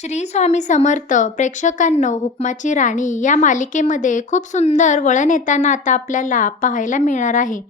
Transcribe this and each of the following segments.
श्री स्वामी समर्थ प्रेक्षकांनो, हुकमाची राणी या मालिकेमध्ये खूप सुंदर वळण येताना आता आपल्याला पाहायला मिळणार आहे.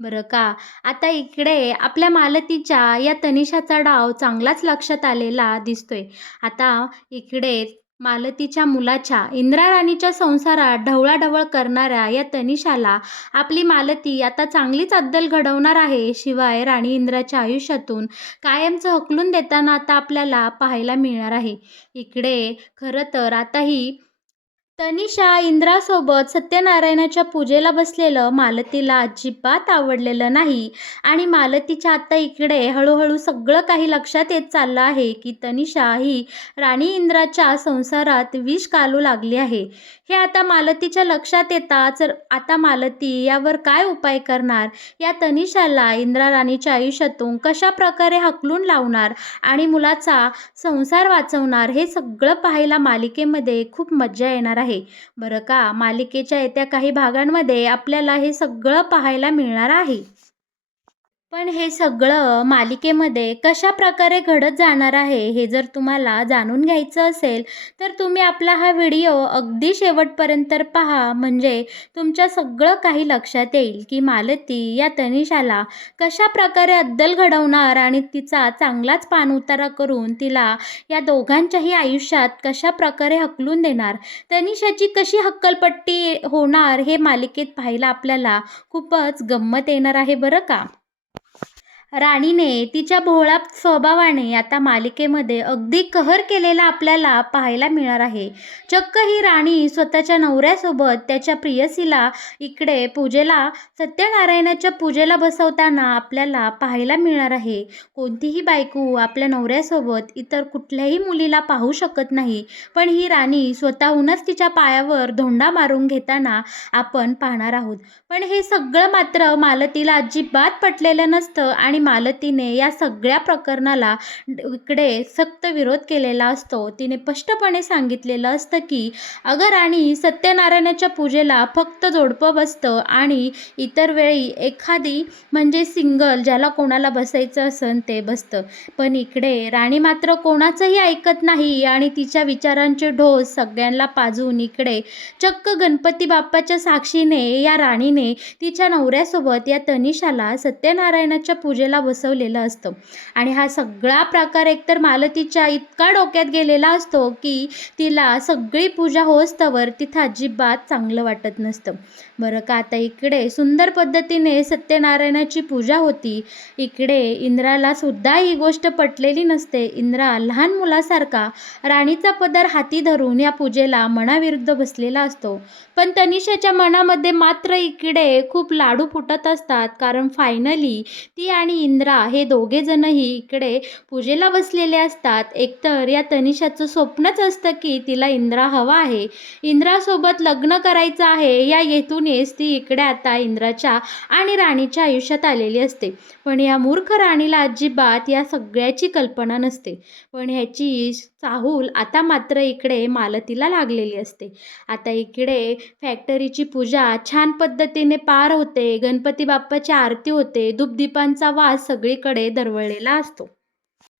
बरं का, आता इकडे आपल्या मालतीच्या या तनिषाचा डाव चांगलाच लक्षात आलेला दिसतोय. आता इकडे मालतीच्या मुलाच्या इंद्रा राणीच्या संसारात ढवळाढवळ करणाऱ्या या तनिषाला आपली मालती आता चांगलीच अद्दल घडवणार आहे. शिवाय राणी इंद्राच्या आयुष्यातून कायमचं हकलून देताना आता आपल्याला पाहायला मिळणार आहे. इकडे खरं तर आता ही तनिषा इंद्रासोबत सत्यनारायणाच्या पूजेला बसलेलं मालतीला अजिबात आवडलेलं नाही आणि मालतीच्या आता इकडे हळूहळू सगळं काही लक्षात येत चाललं आहे की तनिषा ही राणी इंद्राच्या संसारात विष घालू लागली आहे. हे आता मालतीच्या लक्षात येताच आता मालती यावर काय उपाय करणार, या तनिषाला इंद्रा राणीच्या आयुष्यातून कशा प्रकारे हकलून लावणार आणि मुलाचा संसार वाचवणार, हे सगळं पाहायला मालिकेमध्ये खूप मज्जा येणार आहे. बरं का, मालिकेच्या येत्या काही भागांमध्ये आपल्याला हे सगळं पाहायला मिळणार आहे. पण हे सगळं मालिकेमध्ये कशा प्रकारे घडत जाणार आहे हे जर तुम्हाला जाणून घ्यायचं असेल तर तुम्ही आपला हा व्हिडिओ अगदी शेवटपर्यंत पहा, म्हणजे तुमच्या सगळं काही लक्षात येईल की मालती या तनिषाला कशा प्रकारे अद्दल घडवणार आणि तिचा चांगलाच पाणउतारा करून तिला या दोघांच्याही आयुष्यात कशा प्रकारे हकलून देणार, तनिषाची कशी हक्कलपट्टी होणार, हे मालिकेत पाहायला आपल्याला खूपच गंमत येणार आहे. बरं का, राणीने तिच्या भोळा स्वभावाने आता मालिकेमध्ये अगदी कहर केलेला आपल्याला पाहायला मिळणार आहे. चक्क ही राणी स्वतःच्या नवऱ्यासोबत त्याच्या प्रियसीला इकडे पूजेला सत्यनारायणाच्या पूजेला बसवताना आपल्याला पाहायला मिळणार आहे. कोणतीही बायको आपल्या नवऱ्यासोबत इतर कुठल्याही मुलीला पाहू शकत नाही, पण ही राणी स्वतःहूनच तिच्या पायावर धोंडा मारून घेताना आपण पाहणार आहोत. पण हे सगळं मात्र मालतीला अजिबात पटलेलं नसतं आणि मालतीने या सगळ्या प्रकरणाला इकडे सक्त विरोध केलेला असतो. तिने स्पष्टपणे सांगितलेलं असतं की अगं राणी, सत्यनारायणाच्या पूजेला फक्त जोडपं बसतं आणि इतर वेळी एखादी म्हणजे सिंगल ज्याला कोणाला बसायचं असेल ते बसतं. पण इकडे राणी मात्र कोणाचंही ऐकत नाही आणि तिच्या विचारांचे ढोस सगळ्यांना पाजून इकडे चक्क गणपती बाप्पाच्या साक्षीने या राणीने तिच्या नवऱ्यासोबत या तनिषाला सत्यनारायणाच्या पूजेला बसवलेलं असतं. आणि हा सगळा प्रकार एकतर मालतीच्या इतका डोक्यात गेलेला असतो की तिला सगळी पूजा होस्तवर तिथं अजिबात चांगलं वाटत नसतं. बरं का, आता इकडे सुंदर पद्धतीने सत्यनारायणाची पूजा होती. इकडे इंद्राला सुद्धा ही गोष्ट पटलेली नसते. इंद्रा लहान मुलासारखा राणीचा पदर हाती धरून या पूजेला मनाविरुद्ध बसलेला असतो. पण तनिषाच्या मनामध्ये मात्र इकडे खूप लाडू फुटत असतात, कारण फायनली ती आणि इंद्रा हे दोघेजणही इकडे पूजेला बसलेले असतात. एकतर या तनिषाचं स्वप्नच असतं की तिला इंद्रा हवा आहे, इंद्रासोबत लग्न करायचं आहे. या हेतूनेच ती इकडे आता इंद्राच्या आणि राणीच्या आयुष्यात आलेली असते. पण या मूर्ख राणीला अजिबात या सगळ्याची कल्पना नसते. पण ह्याची चाहूल आता मात्र इकडे मालतीला लागलेली असते. आता इकडे फॅक्टरीची पूजा छान पद्धतीने पार होते. गणपती बाप्पाची आरती होते. धूपदीपांचा वास सगळीकडे दरवळलेला असतो.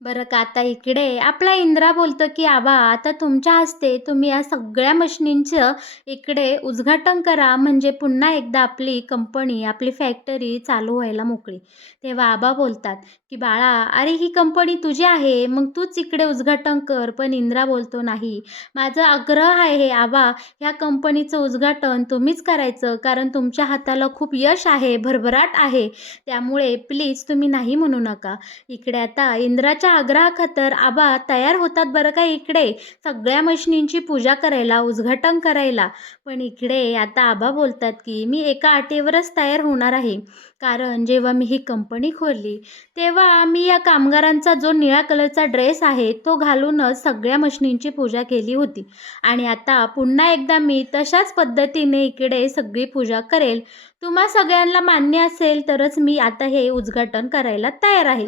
बरं का, आता इकडे आपला इंद्रा बोलतो की आबा, आता तुमच्या हस्ते तुम्ही या सगळ्या मशिनींचं इकडे उद्घाटन करा, म्हणजे पुन्हा एकदा आपली कंपनी, आपली फॅक्टरी चालू व्हायला मोकळी. तेव्हा आबा बोलतात की बाळा, अरे ही कंपनी तुझी आहे, मग तूच इकडे उद्घाटन कर. पण इंद्रा बोलतो नाही, माझा आग्रह आहे हे आबा, ह्या कंपनीचं उद्घाटन तुम्हीच करायचं, कारण तुमच्या हाताला खूप यश आहे, भरभराट आहे, त्यामुळे प्लीज तुम्ही नाही म्हणू नका. इकडे आता इंद्राच्या आग्रहाखातर आबा तयार होतात. बरं का, इकडे सगळ्या मशिनींची पूजा करायला, उद्घाटन करायला. पण इकडे आता आबा बोलतात की मी एका अटीवरच तयार होणार आहे, कारण जेव्हा मी ही कंपनी खोलली तेव्हा मी या कामगारांचा जो निळ्या कलरचा ड्रेस आहे तो घालूनच सगळ्या मशिनींची पूजा केली होती आणि आता पुन्हा एकदा मी तशाच पद्धतीने इकडे सगळी पूजा करेल. तुम्हा सगळ्यांना मान्य असेल तरच मी आता हे उद्घाटन करायला तयार आहे.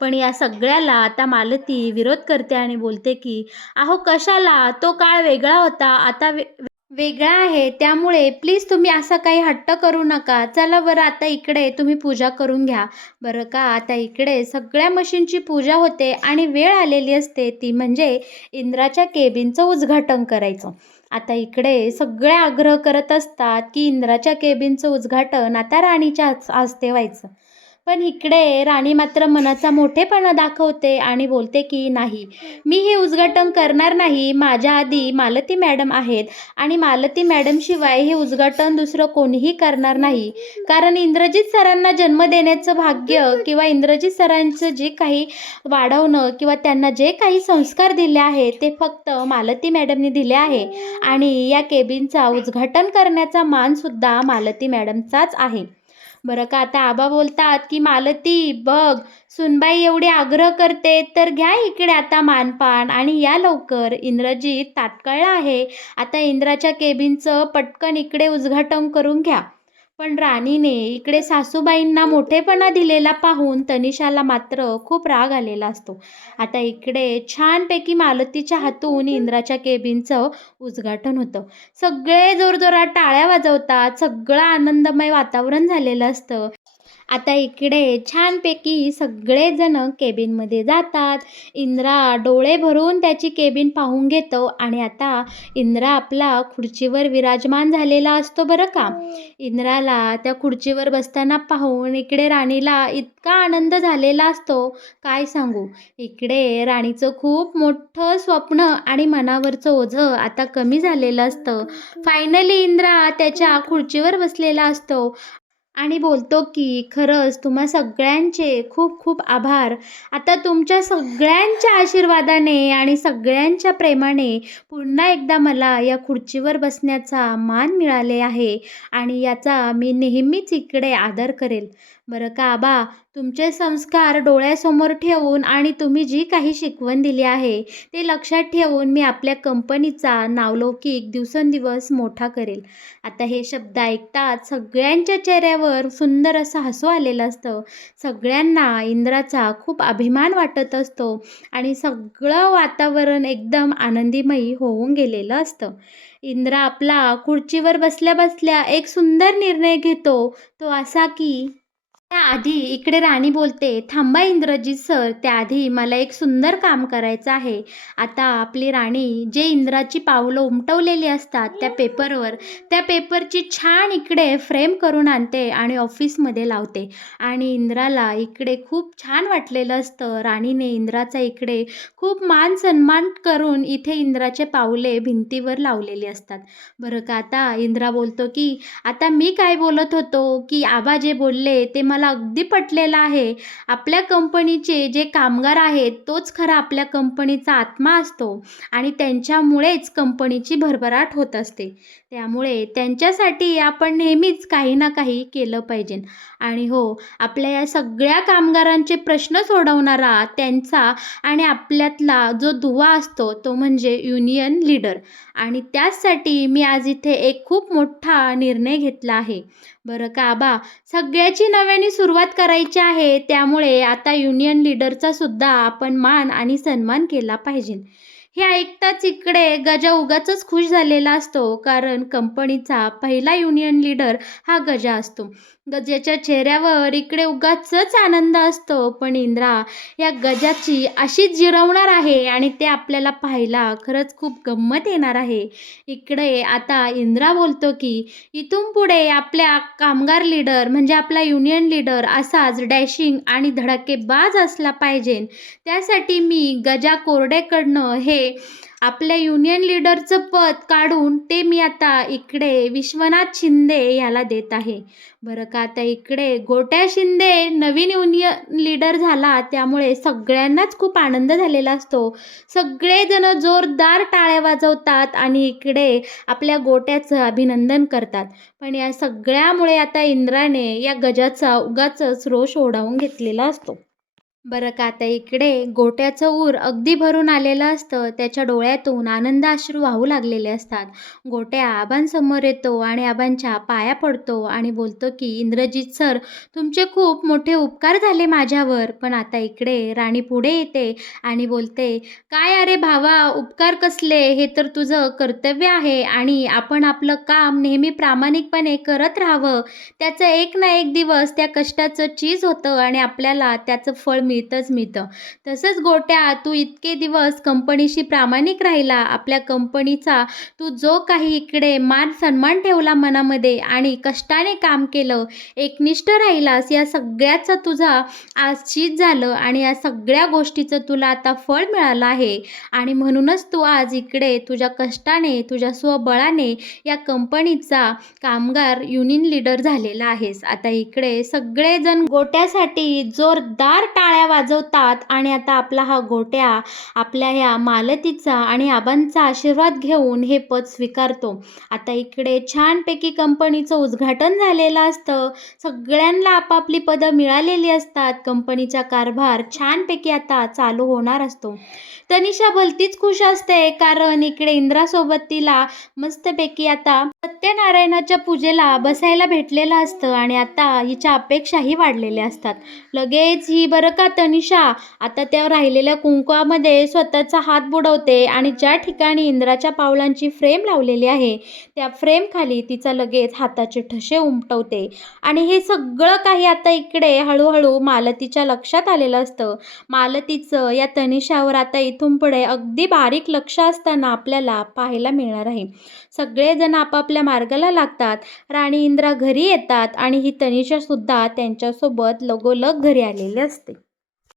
पण या सगळ्याला आता मालती विरोध करते आणि बोलते की अहो कशाला, तो काळ वेगळा होता, आता वेगळा आहे. त्यामुळे प्लीज तुम्ही असा काही हट्ट करू नका. चला बरं आता इकडे तुम्ही पूजा करून घ्या. बरं का आता इकडे सगळ्या मशीनची पूजा होते आणि वेळ आलेली असते ती म्हणजे इंद्राच्या केबिनचं उद्घाटन करायचं. आता इकडे सगळे आग्रह करत असतात, की इंद्राच्या केबिनचं उद्घाटन आता राणीच्या हस्ते व्हायचं. पण इकडे राणी मात्र मनाचा मोठेपणा दाखवते आणि बोलते, की "नाही, मी हे उद्घाटन करणार नाही. माझ्या आधी मालती मॅडम आहेत आणि मालती मॅडमशिवाय हे उद्घाटन दुसरं कोणीही करणार नाही." कारण इंद्रजित सरांना जन्म देण्याचं भाग्य किंवा इंद्रजित सरांचं जे काही वाढवणं किंवा त्यांना जे काही संस्कार दिले आहेत, ते फक्त मालती मॅडमनी दिले आहे आणि या केबिनचा उद्घाटन करण्याचा मानसुद्धा मालती मॅडमचाच आहे. बरं का आता आबा बोलतात, की "मालती बघ, सूनबाई एवढी आग्रह करते, तर घ्या इकडे आता मानपान आणि या लवकर." इंद्रजीत ताटकळला आहे. आता इंद्राच्या केबिनचं पटकन इकडे उद्घाटन करून घ्या. पण राणीने इकडे सासूबाईंना मोठेपणा दिलेला पाहून तनिषाला मात्र खूप राग आलेला असतो. आता इकडे छानपैकी मालतीच्या हातून इंद्राच्या केबिनचं उद्घाटन होतं. सगळे जोरजोरात टाळ्या वाजवतात. सगळं आनंदमय वातावरण झालेलं असतं. आता इकडे छानपैकी सगळेजण केबिनमध्ये जातात. इंद्रा डोळे भरून त्याची केबिन पाहून घेतो आणि आता इंद्रा आपला खुर्चीवर विराजमान झालेला असतो बरं का. इंद्राला त्या खुर्चीवर बसताना पाहून इकडे राणीला इतका आनंद झालेला असतो, काय सांगू. इकडे राणीचं खूप मोठं स्वप्न आणि मनावरचं ओझं आता कमी झालेलं असतं. फायनली इंद्रा त्याच्या खुर्चीवर बसलेला असतो आणि बोलतो की खरंच तुम्हा सगळ्यांचे खूप खूप आभार. आता तुमच्या सगळ्यांच्या आशीर्वादाने आणि सगळ्यांच्या प्रेमाने पुन्हा एकदा मला या खुर्चीवर बसण्याचा मान मिळाले आहे आणि याचा मी नेहमीच इकडे आदर करेल. बरं का आबा, तुमचे संस्कार डोळ्यासमोर ठेवून आणि तुम्ही जी काही शिकवण दिली आहे, ते लक्षात ठेवून मी आपल्या कंपनीचा नावलौकिक दिवसेंदिवस मोठा करेल. आता हे शब्द ऐकताच सगळ्यांच्या चेहऱ्यावर सुंदर असं हसू आलेलं असतं. सगळ्यांना इंद्राचा खूप अभिमान वाटत असतो आणि सगळं वातावरण एकदम आनंदीमयी होऊन गेलेलं असतं. इंद्रा आपला खुर्चीवर बसल्या-बसल्या एक सुंदर निर्णय घेतो. तो असा की त्याआधी इकडे राणी बोलते, "थांबा इंद्रजित सर, त्याआधी मला एक सुंदर काम करायचं आहे." आता आपली राणी जे इंद्राची पावलं उमटवलेली असतात त्या पेपरची छान इकडे फ्रेम करून आणते आणि ऑफिसमध्ये लावते आणि इंद्राला इकडे खूप छान वाटलेलं असतं. राणीने इंद्राचा इकडे खूप मान-सन्मान करून इथे इंद्राचे पावले भिंतीवर लावलेली असतात. बरं का आता इंद्रा बोलतो, की "आता मी काय बोलत होतो, की आबा जे बोलले ते मला अगदी पटलेलं आहे. आपल्या कंपनीचे जे कामगार आहेत, तोच खरा आपल्या कंपनीचा आत्मा असतो आणि त्यांच्यामुळेच कंपनीची भरभराट होत असते. त्यामुळे त्यांच्यासाठी आपण नेहमीच काही ना काही केलं पाहिजे. आणि हो, आपल्या या सगळ्या कामगारांचे प्रश्न सोडवणारा त्यांचा आणि आपल्यातला जो दुवा असतो, तो म्हणजे युनियन लीडर आणि त्याचसाठी मी आज इथे एक खूप मोठा निर्णय घेतला आहे. बरं का आबा, सगळ्याची नव्याने सुरुवात करायची आहे. त्यामुळे आता युनियन लीडरचा सुद्धा आपण मान आणि सन्मान केला पाहिजे." हे ऐकताच इकडे गजा उगाचच खुश झालेला असतो. कारण कंपनीचा पहिला युनियन लीडर हा गजा असतो. गजाच्या चेहऱ्यावर इकडे उगाचच आनंद असतो. पण इंद्रा या गजाची अशीच जिरवणार आहे आणि ते आपल्याला पाहायला खरंच खूप गंमत येणार आहे. इकडे आता इंद्रा बोलतो की इथून पुढे आपल्या कामगार लीडर म्हणजे आपला युनियन लीडर असाच डॅशिंग आणि धडाकेबाज असला पाहिजे. त्यासाठी मी गजा कोरडेकडनं हे आपल्या युनियन लीडरचं पद काढून ते मी आता इकडे विश्वनाथ शिंदे ह्याला देत आहे. बरं का आता इकडे गोट्या शिंदे नवीन युनियन लीडर झाला त्यामुळे सगळ्यांनाच खूप आनंद झालेला असतो. सगळेजण जोरदार टाळ्या वाजवतात आणि इकडे आपल्या गोट्याचं अभिनंदन करतात. पण या सगळ्यामुळे आता इंद्राने या गजाचा उगाचच रोष ओढावून घेतलेला असतो. बरं का आता इकडे गोट्याचं ऊर अगदी भरून आलेलं असतं. त्याच्या डोळ्यातून आनंद अश्रू वाहू लागलेले असतात. गोट्या आबांसमोर येतो आणि आबांच्या पाया पडतो आणि बोलतो की इंद्रजित सर, तुमचे खूप मोठे उपकार झाले माझ्यावर. पण आता इकडे राणी पुढे येते आणि बोलते, काय अरे भावा, उपकार कसले, हे तर तुझं कर्तव्य आहे आणि आपण आपलं काम नेहमी प्रामाणिकपणे करत राहावं. त्याचं एक ना एक दिवस त्या कष्टाचं चीज होतं आणि आपल्याला त्याचं फळ मिळतंच मिळतं. तसंच गोट्या, तू इतके दिवस कंपनीशी प्रामाणिक राहिला. आपल्या कंपनीचा तू जो काही इकडे मान सन्मान ठेवला मनामध्ये आणि कष्टाने काम केलं, एकनिष्ठ राहिलास, या सगळ्याचं तुझा आज चीज झालं आणि या सगळ्या गोष्टीचं तुला आता फळ मिळालं आहे. आणि म्हणूनच तू आज इकडे तुझ्या कष्टाने, तुझ्या स्वबळाने या कंपनीचा कामगार युनियन लीडर झालेला आहेस. आता इकडे सगळेजण गोट्यासाठी जोरदार टाळ्या वाजवतात आणि आता आपला हा गोट्या आपल्या ह्या मालतीचा आणि आबांचा आशीर्वाद घेऊन हे पद स्वीकारतो. आता इकडे छानपैकी कंपनीचं उद्घाटन झालेलं असतं. सगळ्यांना आपापली पदं मिळालेली असतात. कंपनीचा कारभार छानपैकी आता चालू होणार असतो. तनिषा भलतीच खुश असते, कारण इकडे इंद्रासोबत तिला मस्तपैकी आता सत्यनारायणाच्या पूजेला बसायला भेटलेलं असतं आणि आता हिच्या अपेक्षाही वाढलेल्या असतात. लगेच ही बरं का तनिषा आता त्या राहिलेल्या कुंकवामध्ये स्वतःचा हात बुडवते आणि ज्या ठिकाणी इंद्राच्या पावलांची फ्रेम लावलेली आहे त्या फ्रेमखाली तिचा लगेच हाताचे ठसे उमटवते. आणि हे सगळं काही आता इकडे हळूहळू मालतीच्या लक्षात आलेलं असतं. मालतीचं या तनिषावर आता इथून पुढे अगदी बारीक लक्ष असताना आपल्याला पाहायला मिळणार आहे. सगळेजण आपापल्या मार्गाला लागतात. राणी इंद्रा घरी येतात आणि ही तनिषासुद्धा त्यांच्यासोबत लगोलग घरी आलेली असते.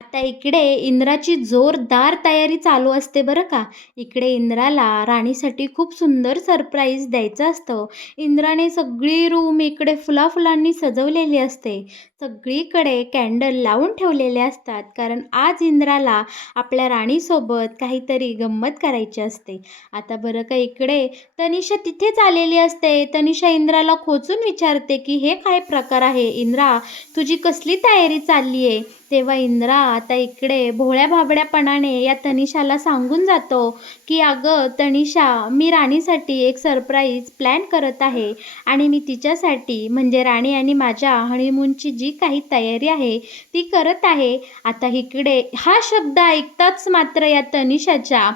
आता इकडे इंद्राची जोरदार तयारी चालू असते बरं का. इकडे इंद्राला राणीसाठी खूप सुंदर सरप्राईज द्यायचं असतं. इंद्राने सगळी रूम इकडे फुलाफुलांनी सजवलेली असते. सगळीकडे कॅन्डल लावून ठेवलेले असतात, कारण आज इंद्राला आपल्या राणीसोबत काहीतरी गंमत करायची असते. आता बरं का इकडे तनिषा तिथेच आलेली असते. तनिषा इंद्राला खोचून विचारते की हे काय प्रकार आहे इंद्रा, तुझी कसली तयारी चालली आहे. तेव्हा इंद्रा आता इकडे भोळ्या भाबड्यापणाने या तनिषाला सांगून जातो की अगं तनिषा, मी राणीसाठी एक सरप्राईज प्लॅन करत आहे आणि मी तिच्यासाठी म्हणजे राणी आणि माझ्या हनीमूनची जी काही तयारी आहे ती करत आहे. आता इकडे हा शब्द ऐकताच मात्र या तनिषाच्या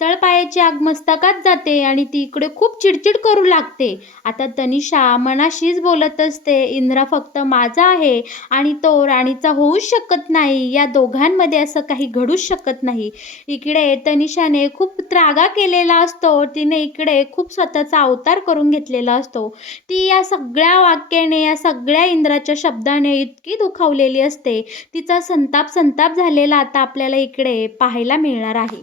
तळपायाची आग मस्तकात जाते आणि ती इकडे खूप चिडचिड करू लागते. आता तनिषा मनाशीच बोलत असते, इंद्रा फक्त माझा आहे आणि तो राणीचा होऊच शकत नाही. या दोघांमध्ये असं काही घडूच शकत नाही. इकडे तनिषाने खूप त्रागा केलेला असतो. तिने इकडे खूप स्वतःचा अवतार करून घेतलेला असतो. ती या सगळ्या वाक्याने, या सगळ्या इंद्राच्या शब्दाने इतकी दुखावलेली असते. तिचा संताप संताप झालेला आता आपल्याला इकडे पाहायला मिळणार आहे.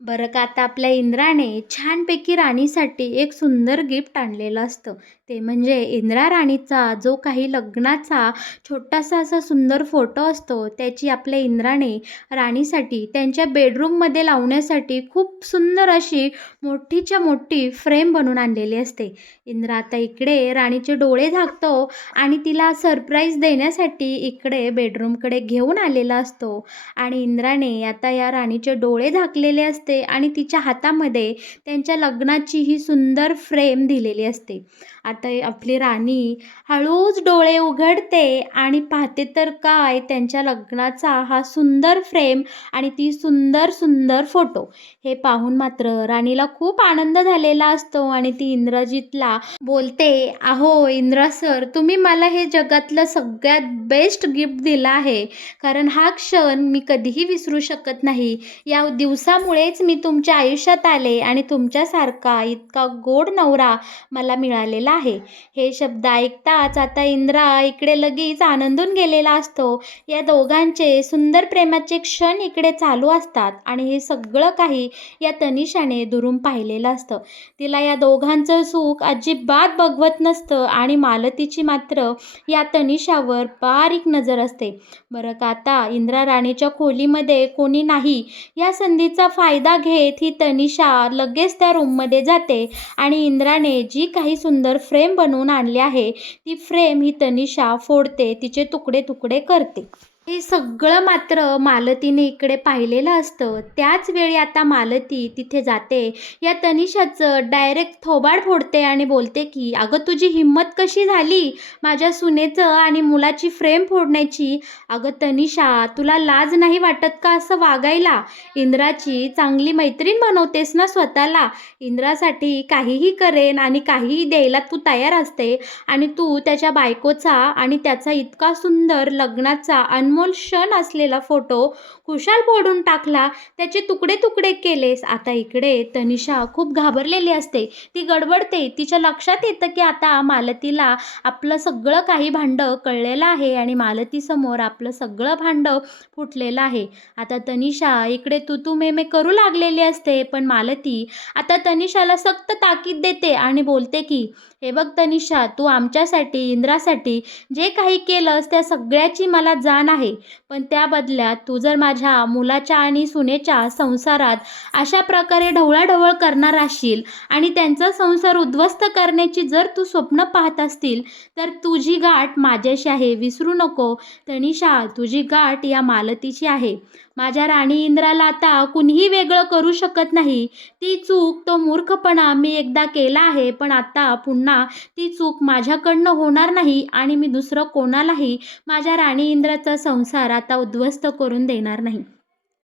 बरं का आता आपल्या इंद्राने छानपैकी राणीसाठी एक सुंदर गिफ्ट आणलेलं असतं. ते म्हणजे इंद्रा राणीचा जो काही लग्नाचा छोटासा असा सुंदर फोटो असतो, त्याची आपल्या इंद्राने राणीसाठी त्यांच्या बेडरूममध्ये लावण्यासाठी खूप सुंदर अशी मोठीच्या मोठी फ्रेम बनवून आणलेली असते. इंद्रा आता इकडे राणीचे डोळे झाकतो आणि तिला सरप्राईज देण्यासाठी इकडे बेडरूमकडे घेऊन आलेला असतो. आणि इंद्राने आता या राणीचे डोळे झाकलेले असते आणि तिच्या हातामध्ये त्यांच्या लग्नाची ही सुंदर फ्रेम दिलेली असते. आता आपली राणी हळूच डोळे उघडते आणि पाहते तर काय, त्यांच्या लग्नाचा हा सुंदर फ्रेम आणि ती सुंदर सुंदर फोटो. हे पाहून मात्र राणीला खूप आनंद झालेला असतो आणि ती इंद्रजितला बोलते, अहो इंद्रा सर, तुम्ही मला हे जगातलं सगळ्यात बेस्ट गिफ्ट दिलं आहे, कारण हा क्षण मी कधीही विसरू शकत नाही. या दिवसामुळेच मी तुमच्या आयुष्यात आले आणि तुमच्यासारखा इतका गोड नवरा मला मिळालेला आहे. हे शब्द ऐकताच आता इंद्रा इकडे लगेच आनंदून गेलेला असतो. या दोघांचे सुंदर प्रेमाचे क्षण इकडे चालू असतात आणि हे सगळं काही या तनिषाने दुरून पाहिलेलं असतं. तिला या दोघांचं सुख अजिबात बघवत नसतं आणि मालतीची मात्र या तनिषावर बारीक नजर असते. बरं का आता इंद्रा राणीच्या खोलीमध्ये कोणी नाही या संधीचा फायदा घेत ही तनिषा लगेच त्या रूममध्ये जाते आणि इंद्राने जी काही सुंदर फ्रेम बनवून आणली आहे ती फ्रेम ही तनिषा फोडते, तिचे तुकडे तुकडे करते. हे सगळं मात्र मालतीने इकडे पाहिलेलं असतं. त्याच वेळी आता मालती तिथे जाते. या तनिषाचं डायरेक्ट थोबाड फोडते आणि बोलते की "अगं तुझी हिंमत कशी झाली माझ्या सुनेचं आणि मुलाची फ्रेम फोडण्याची? अगं तनिषा, तुला लाज नाही वाटत का असं वागायला? इंद्राची चांगली मैत्रीण बनवतेस ना स्वतःला. इंद्रासाठी काहीही करेन आणि काहीही द्यायला तू तयार असते आणि तू त्याच्या बायकोचा आणि त्याचा इतका सुंदर लग्नाचा अनमोल क्षण असलेला फोटो खुशाल फोडून टाकला, त्याचे तुकडे-तुकडे केलेस." आता इकडे तनिषा खूप घाबरलेली असते. ती गडबडते. तिच्या लक्षात येतं की आता मालतीला आपलं सगळं काही भांडं कळलेलं आहे आणि मालतीसमोर आपलं सगळं भांडं फुटलेलं आहे. आता तनिषा इकडे तू मे करू लागलेली असते. पण मालती आता तनिषाला सक्त ताकीद देते आणि बोलते की "हे बघ तनिषा, तू आमच्यासाठी, इंद्रासाठी जे काही केलंस त्या सगळ्याची मला जाण आहे. पण त्या बदल्यात तू जर माझ्या मुलाच्या आणि सुनेच्या संसारात अशा प्रकारे ढवळाढवळ करणार असशील आणि त्यांचा संसार उद्ध्वस्त करण्याची जर तू स्वप्न पाहत असतील, तर तुझी गाठ माझ्याशी आहे. विसरू नको तनिषा, तुझी गाठ या मालतीची आहे. माझ्या राणी इंद्राला आता कुणीही वेगळं करू शकत नाही. ती चूक, तो मूर्खपणा मी एकदा केला आहे, पण आता पुन्हा ती चूक माझ्याकडनं होणार नाही आणि मी दुसरं कोणालाही माझ्या राणी इंद्राचा संसार आता उद्ध्वस्त करून देणार नाही."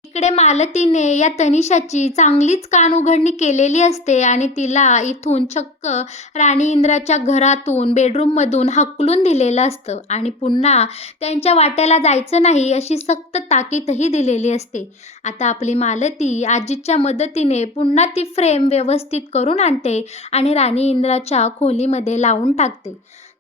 इकडे मालतीने या तनिषाची चांगलीच कानउघडणी केलेली असते आणि तिला इथून चक्क राणी इंद्राच्या घरातून, बेडरूममधून हाकलून दिलेलं असतं आणि पुन्हा त्यांच्या वाट्याला जायचं नाही अशी सक्त ताकीदही दिलेली असते. आता आपली मालती आजीच्या मदतीने पुन्हा ती फ्रेम व्यवस्थित करून आणते आणि राणी इंद्राच्या खोलीमध्ये लावून टाकते.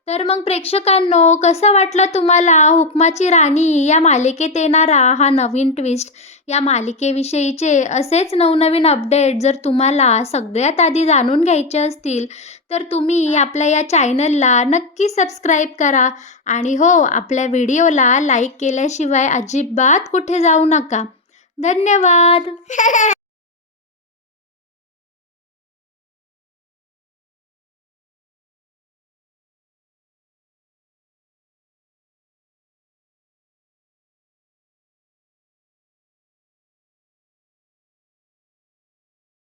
तर मग प्रेक्षकांनो, कसं वाटलं तुम्हाला हुकमाची राणी या मालिकेत येणारा हा नवीन ट्विस्ट? या मालिकेविषयीचे असेच नवनवीन अपडेट जर तुम्हाला सगळ्यात आधी जाणून घ्यायचे असतील, तर तुम्ही आपल्या या चॅनलला नक्की सबस्क्राईब करा आणि हो, आपल्या व्हिडिओला लाईक केल्याशिवाय अजिबात कुठे जाऊ नका. धन्यवाद.